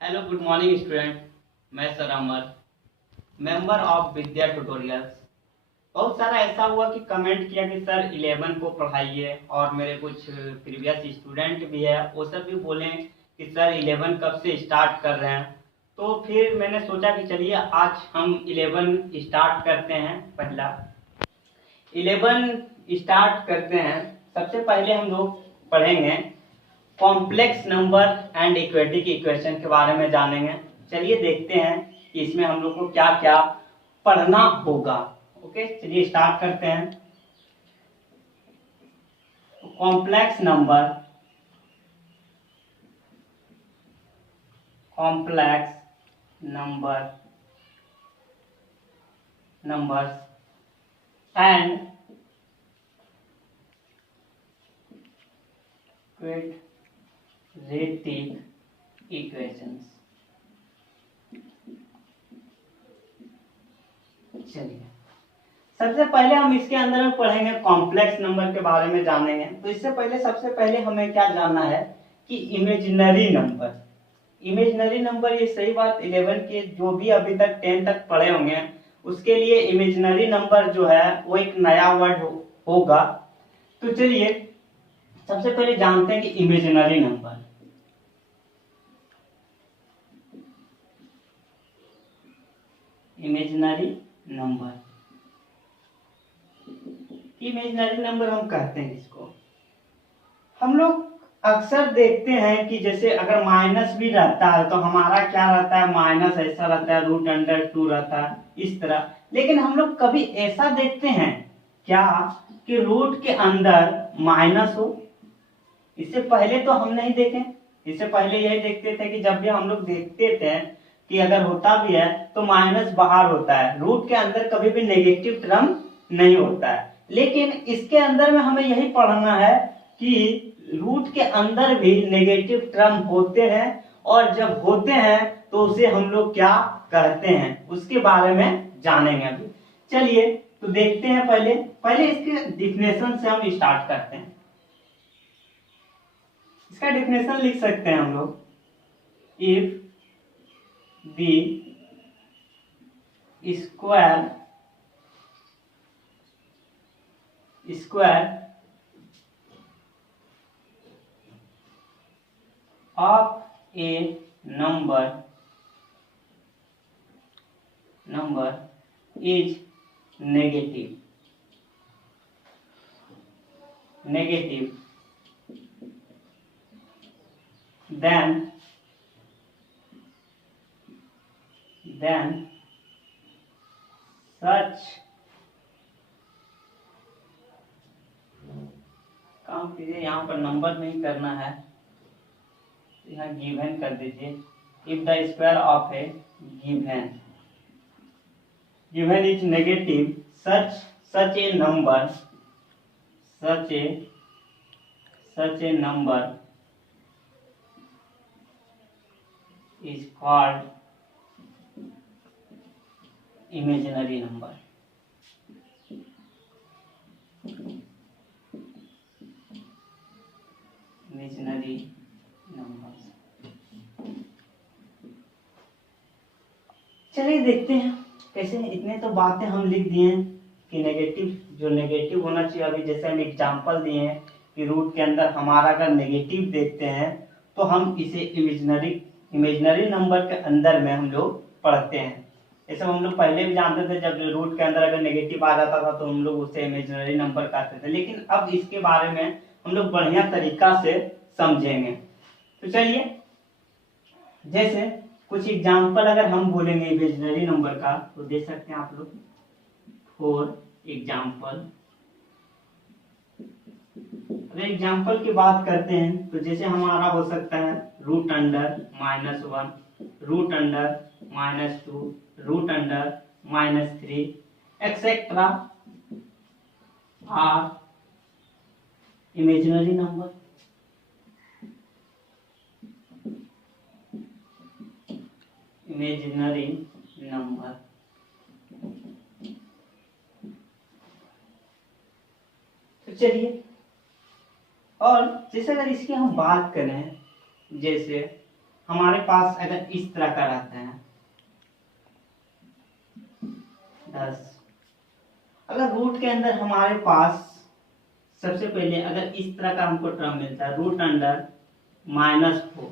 Hello good morning student. मैं sir Amar, member of Vidya tutorials. बहुत सारा ऐसा हुआ कि कमेंट किया कि सर 11 को पढ़ाइए, और मेरे कुछ प्रीवियस स्टूडेंट भी है, वो सब भी बोले कि सर 11 कब से स्टार्ट कर रहे हैं। तो फिर मैंने सोचा कि चलिए आज हम 11 स्टार्ट करते हैं। पहला 11 स्टार्ट करते हैं। सबसे पहले हम लोग पढ़ेंगे complex number and aquatic equation के बारे में जानेंगे। चलिए देखते हैं कि इसमें हम लोग को क्या क्या पढ़ना होगा। ओके, चलिए स्टार्ट करते हैं। Complex number, numbers and quadratic equations. चलिए सबसे पहले हम इसके अंदर में पढ़ेंगे कॉम्प्लेक्स नंबर के बारे में जानेंगे। तो इससे पहले सबसे पहले हमें क्या जानना है कि इमेजिनरी नंबर ये सही बात 11 के जो भी अभी तक 10 तक पढ़े होंगे उसके लिए इमेजिनरी नंबर जो है वो एक नया वर्ड होगा। तो चलिए सबसे पहले जानते हैं कि इमेजिनरी नंबर हम कहते हैं इसको। हम लोग अक्सर देखते हैं कि जैसे अगर माइनस भी रहता है तो हमारा क्या रहता है, माइनस ऐसा रहता है, √2 रहता है इस तरह। लेकिन हम लोग कभी ऐसा देखते हैं क्या कि रूट के अंदर माइनस हो? इससे पहले तो हम नहीं देखे। इससे पहले यही देखते थे कि जब भी हम लोग देखते थे कि अगर होता भी है तो माइनस बाहर होता है, रूट के अंदर कभी भी नेगेटिव टर्म नहीं होता है। लेकिन इसके अंदर में हमें यही पढ़ना है कि रूट के अंदर भी नेगेटिव टर्म होते हैं, और जब होते हैं तो उसे हम लोग क्या कहते हैं उसके बारे में जानेंगे अभी। चलिए तो देखते हैं। पहले इसके डिफिनेशन से हम स्टार्ट करते हैं। इसका डिफिनेशन लिख सकते हैं हम लोग, if the square of a number is negative, then such काम कीजिए, यहाँ पर नंबर नहीं करना है, यहाँ गिवन कर दीजिए। If the square of A given is negative, such a number is called imaginary number। चलिए देखते हैं कैसे। इतने तो बातें हम लिख दिए हैं कि नेगेटिव होना चाहिए। अभी जैसे हम एग्जांपल दिए हैं कि रूट के अंदर हमारा अगर नेगेटिव देखते हैं तो हम इसे इमेजिनरी नंबर के अंदर में हम लोग पढ़ते हैं। ये सब हम लोग पहले भी जानते थे, जब रूट के अंदर अगर नेगेटिव आ जाता था तो हम लोग उसे इमेजिनरी नंबर कहते थे। लेकिन अब इसके बारे में हम लोग बढ़िया तरीका से समझेंगे। तो चलिए जैसे कुछ एग्जाम्पल अगर हम बोलेंगे इमेजिनरी नंबर का तो दे सकते हैं आप लोग। फॉर एग्जाम्पल, अगर एग्जाम्पल की बात करते हैं तो जैसे हमारा हो सकता है √(-1), √(-2), √(-3), एक्सेट्रा आर इमेजिनरी नंबर। तो चलिए, और जैसे अगर इसकी हम बात करें, जैसे हमारे पास अगर इस तरह का रहता है 10, अगर रूट के अंदर हमारे पास सबसे पहले अगर इस तरह का हमको टर्म मिलता है रूट अंडर -4,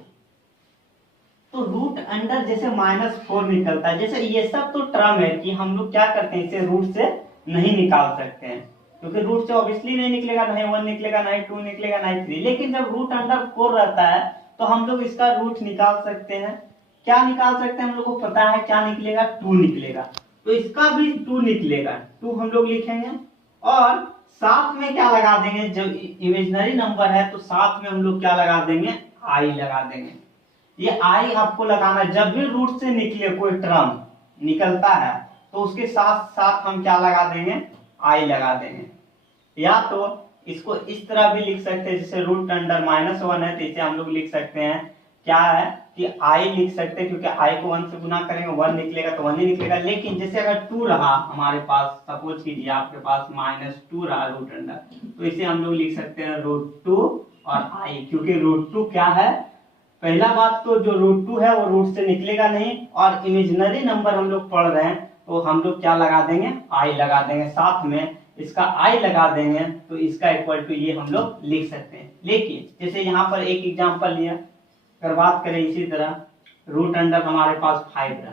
तो रूट अंडर जैसे -4 निकलता है, जैसे ये सब तो टर्म है कि हम लोग क्या करते हैं, इसे रूट से नहीं निकाल सकते हैं, क्योंकि रूट से ऑब्वियसली नहीं निकलेगा, ना ही 1 निकलेगा, ना ही 2 निकलेगा, ना ही 3। लेकिन जब रूट अंडर 4 रहता है तो हम लोग इसका रूट निकाल सकते हैं। क्या निकाल सकते हैं, हम लोग को पता है क्या निकलेगा, 2 निकलेगा, तो इसका भी 2 निकलेगा, 2 हम लोग लिखेंगे और साथ में क्या लगा देंगे, जब इमेजिनरी नंबर है तो साथ में हम लोग क्या लगा देंगे, आई लगा देंगे। ये आई आपको लगाना है, जब भी रूट से निकले कोई टर्म निकलता है तो उसके साथ साथ हम क्या लगा देंगे, आई लगा देंगे। या तो इसको इस तरह भी लिख सकते हैं, जैसे रूट अंडर -1 है तो इसे हम लोग लिख सकते हैं क्या है कि आई लिख सकते हैं, क्योंकि आई को 1 से गुना करेंगे 1 निकलेगा तो 1 ही निकलेगा। लेकिन जैसे अगर 2 रहा हमारे पास, सपोज कीजिए आपके पास -2 रहा रूट अंडर, तो इसे हम लोग लिख सकते हैं √2 और आई, क्योंकि √2 क्या है, पहला बात तो जो √2 है वो रूट से निकलेगा नहीं, और इमेजिनरी नंबर हम लोग पढ़ रहे हैं तो हम लोग क्या लगा देंगे, आई लगा देंगे, साथ में इसका आई लगा देंगे, तो इसका इक्वल टू ये हम लोग लिख सकते हैं। लेकिन जैसे यहाँ पर एक एग्जांपल लिया, अगर बात करें इसी तरह रूट अंडर हमारे पास 5 रहा,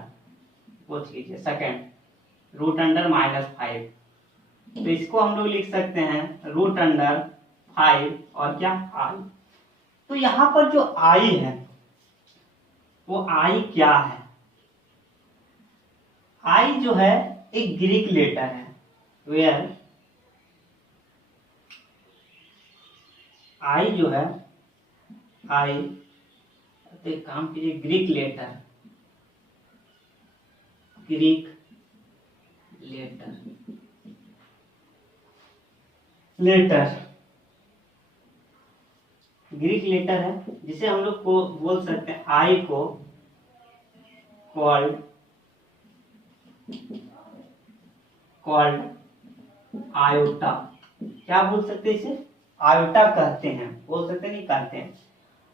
सोच लीजिए सेकेंड रूट अंडर -5, तो इसको हम लोग लिख सकते हैं रूट अंडर 5 और क्या आई। तो यहाँ पर जो आई है वो आई क्या है, आई जो है एक ग्रीक लेटर है, वेयर आई जो है, आई तो एक काम कीजिए, Greek letter, Greek letter, letter Greek letter है, जिसे हम लोग को बोल सकते हैं आई को कॉल्ड आयोटा, क्या बोल सकते हैं इसे, आयोटा कहते हैं, बोल सकते नहीं कहते हैं।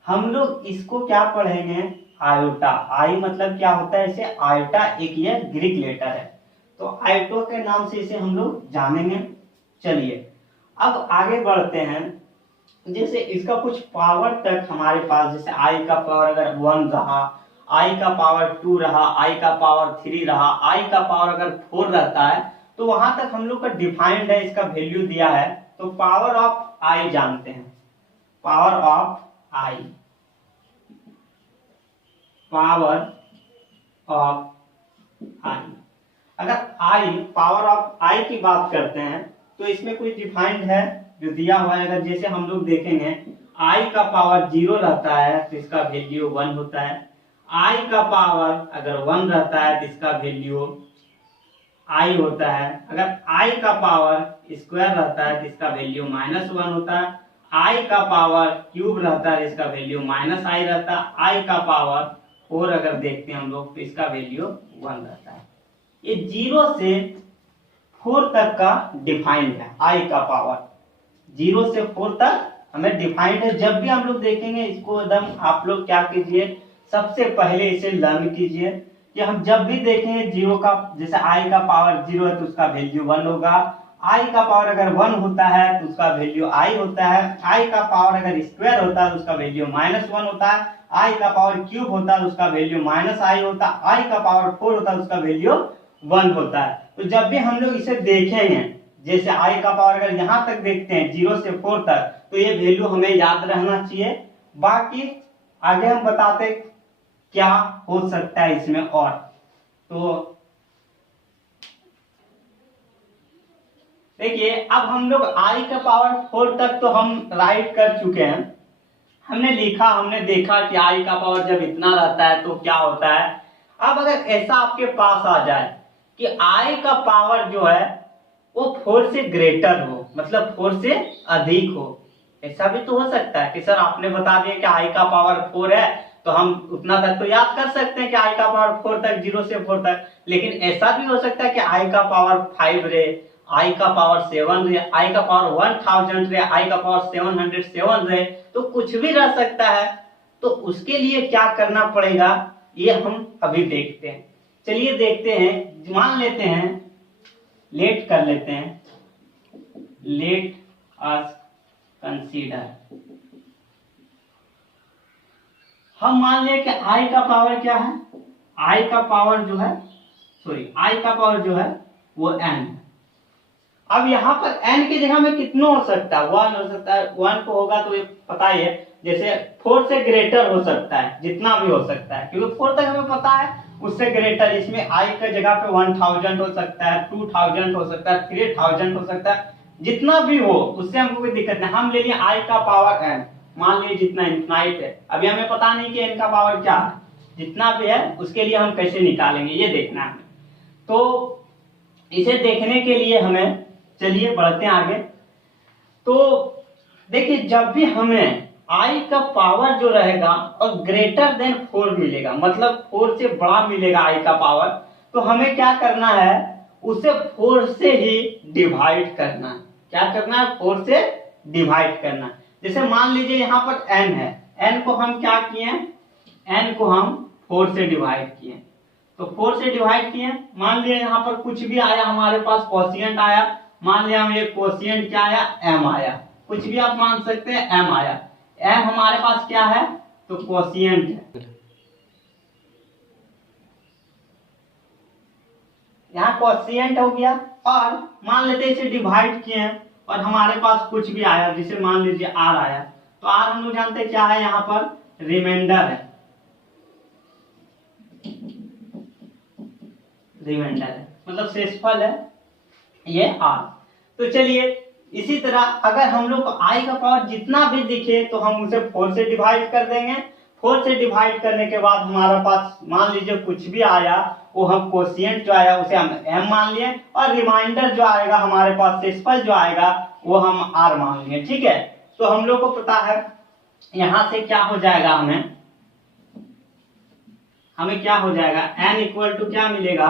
हम लोग इसको क्या पढ़ेंगे, आयोटा, आई मतलब क्या होता है, इसे आयोटा, एक ये ग्रीक लेटर है, तो आयोटा के नाम से इसे हम लोग जानेंगे। चलिए अब आगे बढ़ते हैं, जैसे इसका कुछ पावर तक हमारे पास, जैसे आई का पावर अगर 1 रहा, आई का पावर 2 रहा, आई का पावर 3 रहा, आई का पावर अगर 4 रहता है, तो वहां तक हम लोग का डिफाइंड है, इसका वैल्यू दिया है, तो पावर ऑफ आई जानते हैं, power of i, power of i, अगर आई पावर ऑफ आई की बात करते हैं तो इसमें कुछ डिफाइंड है जो दिया हुआ है। अगर जैसे हम लोग देखेंगे आई का पावर 0 रहता है तो इसका वैल्यू 1 होता है, आई का पावर अगर 1 रहता है तो इसका वैल्यू आई होता है, अगर आई का पावर स्क्वायर रहता है तो इसका वैल्यू -1 होता है, आई का पावर क्यूब रहता है इसका वैल्यू -i रहता है, आई का पावर 4 अगर देखते हैं हम लोग तो इसका वैल्यू 1 रहता है। ये 0 से 4 तक का डिफाइंड है, आई का पावर 0 से 4 तक हमें डिफाइंड है। जब भी हम लोग देखेंगे इसको एकदम आप लोग क्या कीजिए, सबसे पहले इसे लर्न कीजिए कि हम जब भी देखेंगे 0 का, जैसे आई का पावर 0 है तो उसका वैल्यू 1 होगा, आई का पावर अगर 1 होता है तो उसका वैल्यू आई होता है, आई का पावर अगर स्क्वायर होता है तो उसका वैल्यू -1 होता है, आई का पावर क्यूब होता है तो उसका वैल्यू -i होता है, आई का पावर 4 होता है तो उसका वैल्यू 1 होता है। तो जब भी हम लोग इसे देखेंगे, जैसे आई का पावर अगर यहाँ तक देखते हैं 0 से 4 तक, तो ये वैल्यू हमें याद रहना चाहिए। बाकी आगे हम बताते क्या हो सकता है इसमें और, तो देखिए अब हम लोग आई का पावर 4 तक तो हम राइट कर चुके हैं, हमने लिखा, हमने देखा कि आई का पावर जब इतना रहता है तो क्या होता है। अब अगर ऐसा आपके पास आ जाए कि आई का पावर जो है वो 4 से ग्रेटर हो, मतलब 4 से अधिक हो, ऐसा भी तो हो सकता है कि सर आपने बता दिया कि आई का पावर 4 है तो हम उतना तक तो याद कर सकते हैं कि आई का पावर 4 तक, 0 से 4 तक, लेकिन ऐसा भी हो सकता है कि आई का पावर 5 रहे, आई का पावर 7 रहे, आई का पावर 1000 रहे, आई का पावर 707 रहे, तो कुछ भी रह सकता है। तो उसके लिए क्या करना पड़ेगा ये हम अभी देखते हैं। चलिए देखते हैं, मान लेते हैं, लेट कर लेते हैं, लेट अस कंसीडर, हम मान लें कि i का पावर क्या है, i का पावर जो है i का पावर जो है वो n है। अब यहाँ पर n की जगह में कितना हो सकता है, 1 हो सकता है, 1 को होगा तो ये पता ही है, जैसे 4 से ग्रेटर हो सकता है, जितना भी हो सकता है, क्योंकि 4 तक हमें पता है, उससे ग्रेटर इसमें i की जगह पे 1000 हो सकता है, 2000 हो सकता है, 3000 हो सकता है, जितना भी हो उससे हमको कोई दिक्कत नहीं। हम ले लिए i का पावर n, मान लीजिए जितना इनफाइनाइट है, अभी हमें पता नहीं कि n का पावर क्या है, जितना भी है उसके लिए हम कैसे निकालेंगे ये देखना है। तो इसे देखने के लिए हमें चलिए बढ़ते हैं आगे। तो देखिए जब भी हमें i का पावर जो रहेगा और ग्रेटर देन 4 मिलेगा, मतलब 4 से बड़ा मिलेगा i का पावर, तो हमें क्या करना है, उसे 4 से ही डिवाइड करना है। क्या करना है, 4 से डिवाइड करना। जैसे मान लीजिए यहाँ पर n है, n को हम क्या किए, n को हम 4 से डिवाइड किए, तो 4 से डिवाइड किए, मान लिया यहाँ पर कुछ भी आया, हमारे पास क्वोशिएंट आया, मान लिया हम ये क्वोशिएंट क्या आया, m आया, कुछ भी आप मान सकते हैं, m आया, m हमारे पास क्या है, तो क्वोशिएंट है, यहाँ क्वोशिएंट हो गया। और मान लेते हैं इसे डिवाइड किए हैं और हमारे पास कुछ भी आया, जिसे मान लीजिए r आया, तो r हम लोग जानते हैं क्या है, यहाँ पर रिमाइंडर है, रिमाइंडर है मतलब शेषफल है ये r। तो चलिए इसी तरह अगर हम लोग को i का पावर जितना भी दिखे तो हम उसे 4 से डिवाइड कर देंगे। 4 से डिवाइड करने के बाद हमारे पास मान लीजिए कुछ भी आया, वो हम क्वोशिएंट जो आया उसे हम m मान लिए, और रिमाइंडर जो आएगा हमारे पास शेषफल जो आएगा वो हम r मान लिए। ठीक है, तो हम लोग को पता है यहां से क्या हो जाएगा, हमें क्या हो जाएगा, n इक्वल टू क्या मिलेगा,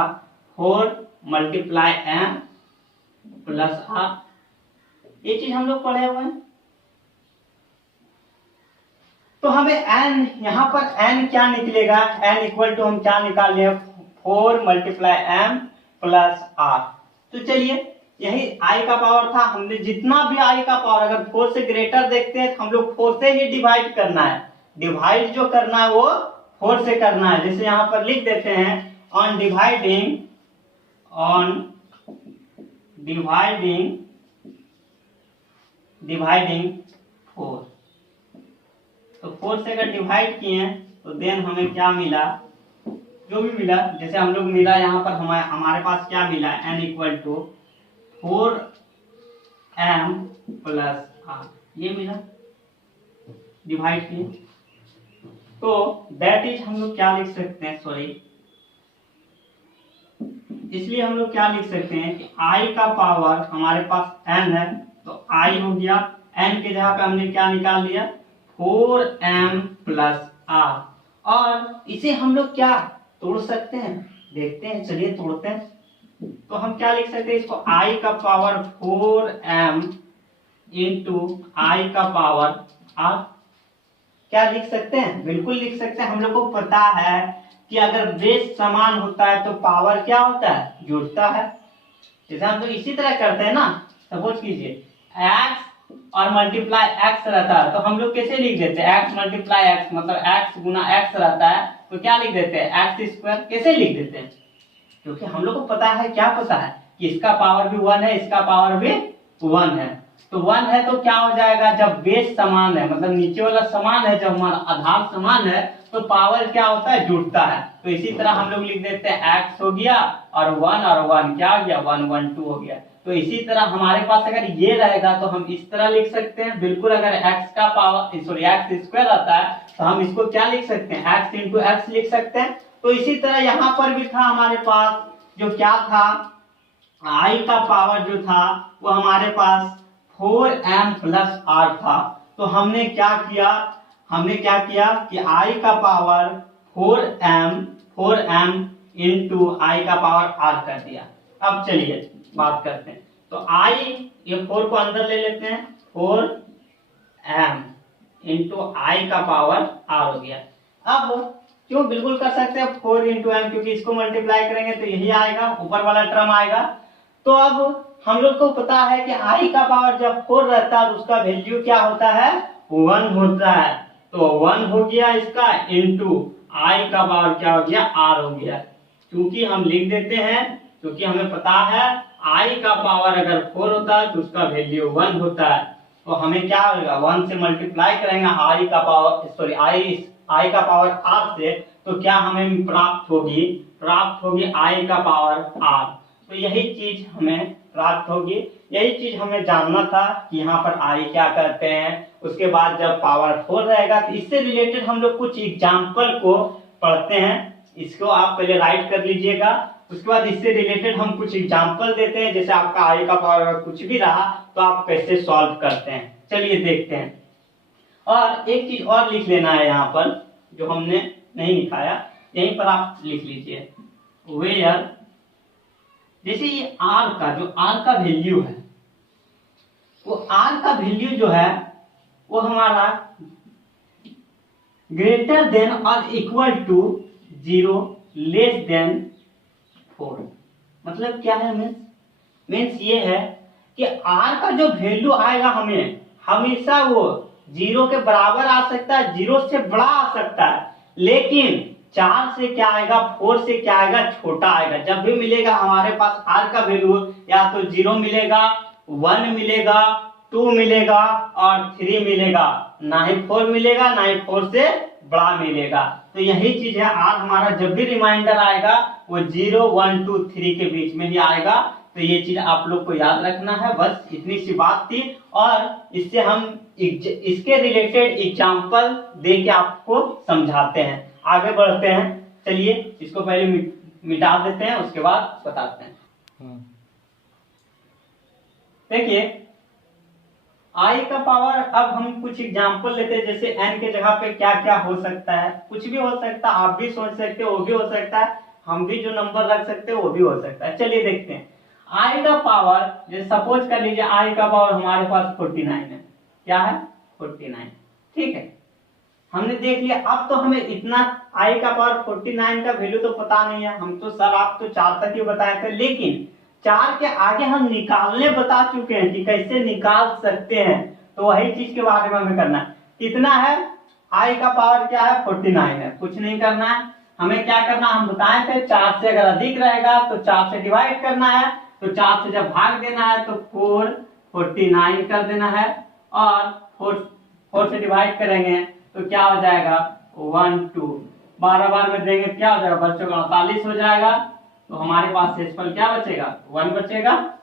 4 मल्टीप्लाई m प्लस r, ये चीज हम लोग पढ़े हुए हैं। तो हमें n यहाँ पर n क्या निकलेगा, n इक्वल टू हम क्या निकाल लिए, 4 मल्टीप्लाई m प्लस r। तो चलिए यही i का पावर था, हमने जितना भी i का पावर अगर 4 से ग्रेटर देखते हैं तो हम लोग 4 से ही डिवाइड करना है, डिवाइड जो करना है वो 4 से करना है। जैसे यहाँ पर लिख देते हैं ऑन डिवाइडिंग 4, तो 4 से अगर डिवाइड किए तो देन हमें क्या मिला, जो भी मिला, जैसे हम लोग मिला यहाँ पर हमारे पास क्या मिला, n equal to 4m plus r, ये मिला डिवाइड किए। तो दैट इज हम लोग क्या लिख सकते हैं, इसलिए हम लोग क्या लिख सकते हैं कि i का पावर हमारे पास n है, तो i हो गया, n के जगह पे हमने क्या निकाल लिया, 4m प्लस r, और इसे हम लोग क्या तोड़ सकते हैं, देखते हैं, चलिए तोड़ते हैं। तो हम क्या लिख सकते हैं, इसको i का पावर 4m इंटू i का पावर r, क्या लिख सकते हैं, बिल्कुल लिख सकते हैं। हम लोग को पता है कि अगर बेस समान होता है तो पावर क्या होता है, जुड़ता है। जैसे हम लोग इसी तरह करते हैं ना, सपोज कीजिए x और मल्टीप्लाई x रहता है तो हम लोग कैसे लिख देते हैं, x मल्टीप्लाई x मतलब x गुना x रहता है तो क्या लिख देते हैं, x स्क्वायर, कैसे लिख देते हैं, क्योंकि हम लोग को पता है, क्या पता है कि इसका पावर भी 1 है, इसका पावर भी 1 है। तो 1 है तो क्या हो जाएगा, जब बेस समान है मतलब नीचे वाला समान है, जब हमारा आधार समान है तो पावर क्या होता है, जुड़ता है। तो इसी तरह हम लोग लिख देते हैं x हो गया और 1 और 1 क्या हो गया, 1 1 2 हो गया। तो इसी तरह हमारे पास अगर ये रहेगा तो हम इस तरह लिख सकते हैं, बिल्कुल अगर x का पावर x स्क्वायर आता है तो हम इसको क्या लिख सकते हैं, x इंटू x लिख सकते हैं। तो इसी तरह यहाँ पर भी था हमारे पास, जो क्या था, i का पावर जो था वो हमारे पास 4m प्लस r था। तो हमने क्या किया कि i का पावर 4m इंटू i का पावर r कर दिया। अब चलिए बात करते हैं, तो i, ये 4 को अंदर ले लेते हैं, 4m इंटू आई का पावर आर हो गया। अब क्यों बिल्कुल कर सकते हैं 4 इंटू एम, क्योंकि इसको मल्टीप्लाई करेंगे तो यही आएगा, ऊपर वाला टर्म आएगा। तो अब हम लोग को पता है कि आई का पावर जब 4 रहता है तो उसका वैल्यू क्या होता है, 1 होता है। तो 1 हो गया इसका इंटू आई का पावर क्या हो गया, आर हो गया। क्योंकि हम लिख देते हैं, क्योंकि हमें पता है आई का पावर अगर 4 होता है तो उसका वैल्यू 1 होता है। तो हमें क्या होगा, 1 से मल्टीप्लाई करेंगे आई का पावर, सॉरी आई का पावर आर से, तो क्या हमें प्राप्त होगी आई का पावर आर। तो यही चीज हमें प्राप्त होगी, यही चीज हमें जानना था कि यहाँ पर आई क्या करते हैं। उसके बाद जब पावर 4 रहेगा तो इससे रिलेटेड हम लोग कुछ एग्जाम्पल को पढ़ते हैं। इसको आप पहले राइट कर लीजिएगा, उसके बाद इससे रिलेटेड हम कुछ एग्जाम्पल देते हैं। जैसे आपका आई का पावर अगर कुछ भी रहा तो आप कैसे सॉल्व करते हैं, चलिए देखते हैं। और एक चीज और लिख लेना है यहाँ पर, जो हमने नहीं लिखाया, यहीं पर आप लिख लीजिए वेयर, जैसे ये आर का वैल्यू है, वो आर का वैल्यू जो है वो हमारा ग्रेटर देन और इक्वल टू 0 लेस देन 4। मतलब क्या है, मीन्स ये है कि आर का जो वैल्यू आएगा हमें हमेशा वो 0 के बराबर आ सकता है, 0 से बड़ा आ सकता है, लेकिन 4 से क्या आएगा, 4 से क्या आएगा, छोटा आएगा। जब भी मिलेगा हमारे पास आर का वैल्यू, या तो 0 मिलेगा, 1 मिलेगा, 2 मिलेगा और 3 मिलेगा, ना ही 4 मिलेगा, ना ही 4 से बड़ा मिलेगा। तो यही चीज है, आर हमारा जब भी रिमाइंडर आएगा वो 0, 1, 2, 3 के बीच में ही आएगा। तो ये चीज आप लोग को याद रखना है, बस इतनी सी बात थी। और इससे हम इसके रिलेटेड एग्जाम्पल दे के आपको समझाते हैं, आगे बढ़ते हैं। चलिए इसको पहले मिटा देते हैं, उसके बाद बताते हैं। देखिए आई का पावर, अब हम कुछ एग्जाम्पल लेते हैं। जैसे n के जगह पे क्या क्या हो सकता है, कुछ भी हो सकता है, आप भी सोच सकते हो, वो भी हो सकता है, हम भी जो नंबर रख सकते हो वो भी हो सकता है। चलिए देखते हैं आई का पावर, जैसे सपोज कर लीजिए आई का पावर हमारे पास 49 है। क्या है, 49, ठीक है, हमने देख लिया। अब तो हमें इतना आई का पावर 49 का वैल्यू तो पता नहीं है, हम तो सर आप तो 4 तक ही बताए थे, लेकिन 4 के आगे हम निकालने बता चुके हैं कि कैसे निकाल सकते हैं। तो वही चीज के बारे में हमें करना है। कितना है, आई का पावर क्या है, 49 है, कुछ नहीं करना है। हमें क्या करना, हम बताए थे 4 से अगर अधिक रहेगा तो 4 से डिवाइड करना है, तो 4 से जब भाग देना है तो 49 कर देना है, और 4 से डिवाइड करेंगे तो क्या हो जाएगा, 1 2, 12 बार में देंगे क्या हो जाएगा बच्चों का, 48 हो जाएगा। तो हमारे पास शेषफल क्या बचेगा, 1 बचेगा,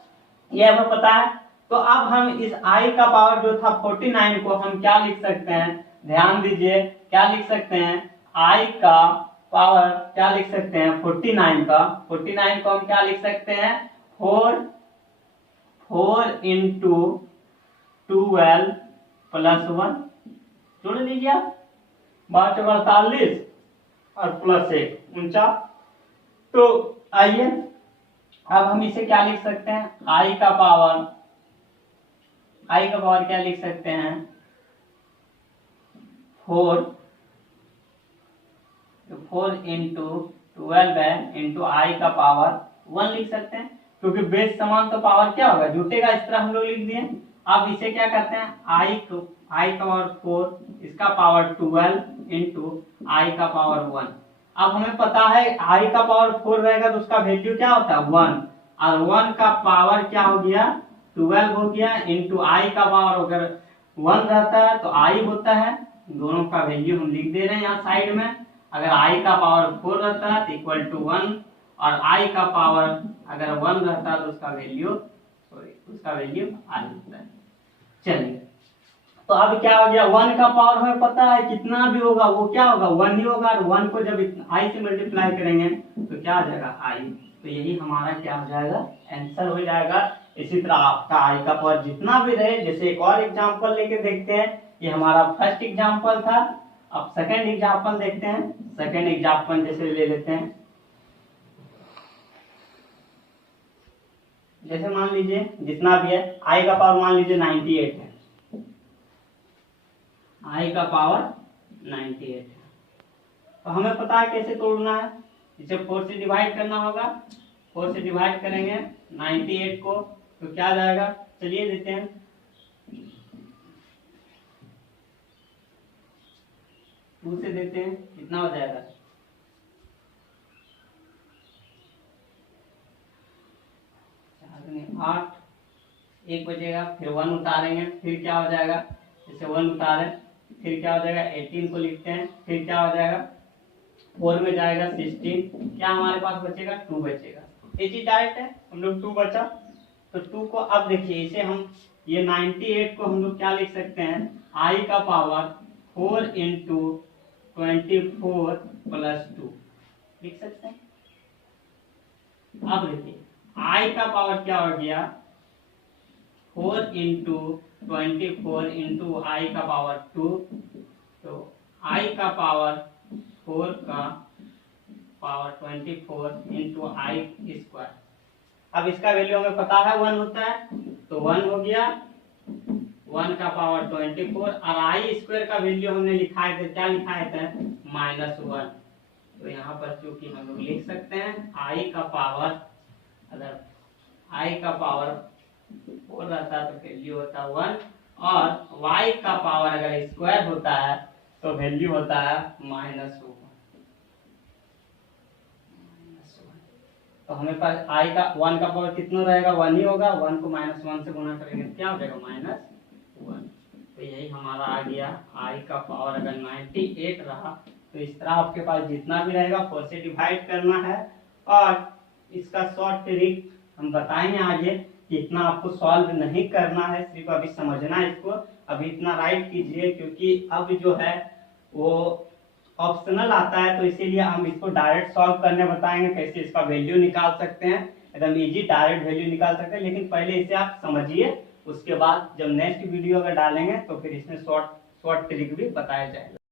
ये हमें पता है। तो अब हम इस i का पावर जो था 49 को हम क्या लिख सकते हैं, ध्यान दीजिए, क्या लिख सकते हैं, i का पावर क्या लिख सकते हैं, 49 को हम क्या लिख सकते हैं, 4 इंटू 12 प्लस 1, जोड़ लीजिए आप, 48 और प्लस 1 49। तो आइए अब हम इसे क्या लिख सकते हैं, आई का पावर क्या लिख सकते हैं, 4 इंटू 12 है इंटू आई का पावर 1 लिख सकते हैं, क्योंकि बेस समान तो पावर क्या होगा, जुटेगा, इस तरह हम लोग लिख दिए। अब इसे क्या करते हैं, आई का पावर 4, इसका पावर 12 इंटू आई का पावर 1। अब हमें पता है i का पावर 4 रहेगा तो उसका वैल्यू क्या होता है, 1, और 1 का पावर क्या हो गया, 12 हो गया, इंटू आई का पावर अगर 1 रहता है तो i होता है। दोनों का वैल्यू हम लिख दे रहे हैं यहाँ साइड में। अगर i का पावर 4 रहता है तो इक्वल टू 1, और i का पावर अगर 1 रहता है तो उसका वैल्यू i होता है। चलिए तो अब क्या हो गया, 1 का पावर हमें पता है कितना भी होगा वो क्या होगा, 1 ही होगा, और 1 को जब i से मल्टीप्लाई करेंगे तो क्या आ जाएगा, i। तो यही हमारा क्या हो जाएगा, आंसर हो जाएगा। इसी तरह आपका i का पावर जितना भी रहे, जैसे एक और एग्जांपल लेके देखते हैं। ये हमारा फर्स्ट एग्जांपल था, अब सेकंड एग्जांपल देखते हैं। सेकंड एग्जांपल जैसे ले लेते हैं, जैसे मान लीजिए जितना भी है i का पावर मान लीजिए 98 है, i का पावर 98 है। तो हमें पता है कैसे तोड़ना है, इसे 4 से डिवाइड करना होगा। 4 से डिवाइड करेंगे 98 को तो क्या आ जाएगा, चलिए देते हैं। 2 से देते हैं, कितना हो जाएगा, 8, 1 बचेगा, फिर 1 उतारेंगे, फिर क्या हो जाएगा, जैसे 1 उतारे फिर क्या हो जाएगा, 18 को लिखते हैं, फिर क्या हो जाएगा, 4 में जाएगा 16, क्या हमारे पास बचेगा, 2 बचेगा। ये चीज डायरेक्ट है, हम लोग 2 बचा तो 2 को अब देखिए इसे हम ये 98 को हम लोग क्या लिख सकते हैं, i का पावर 4 इंटू 24 प्लस 2 लिख सकते हैं। अब देखिए i का पावर क्या हो गया, 4 इंटू 24 इंटू आई का पावर 2, तो i का पावर 4 का पावर 24 इंटू आई स्क्वायर। अब इसका वैल्यू हमें पता है 1 होता है, तो 1 हो गया, 1 का पावर 24 और आई स्क्वायर का वैल्यू हमने लिखाए थे, क्या लिखाए थे, -1। तो यहाँ पर चूंकि हम लोग लिख सकते हैं आई का पावर, अगर आई का पावर 4 रहता है तो वैल्यू होता है 1, और y का पावर अगर स्क्वायर होता है तो वैल्यू होता है -1। तो हमें पास i का 1 का पावर कितना रहेगा, 1 ही होगा, 1 को -1 से गुणा करेंगे तो क्या हो जाएगा, -1। तो यही हमारा आ गया, i का पावर अगर 98 रहा तो इस तरह आपके पास जितना भी रहेगा 4 से डिवाइड करना है। और इसका शॉर्ट ट्रिक हम बताएंगे आगे कि इतना आपको सॉल्व नहीं करना है, सिर्फ अभी समझना है इसको। अभी इतना राइट कीजिए क्योंकि अब जो है वो ऑप्शनल आता है, तो इसीलिए हम इसको डायरेक्ट सॉल्व करने बताएंगे, कैसे इसका वैल्यू निकाल सकते हैं, एकदम इजी डायरेक्ट वैल्यू निकाल सकते हैं। लेकिन पहले इसे आप समझिए, उसके बाद जब नेक्स्ट वीडियो अगर डालेंगे तो फिर इसमें शॉर्ट ट्रिक भी बताया जाएगा।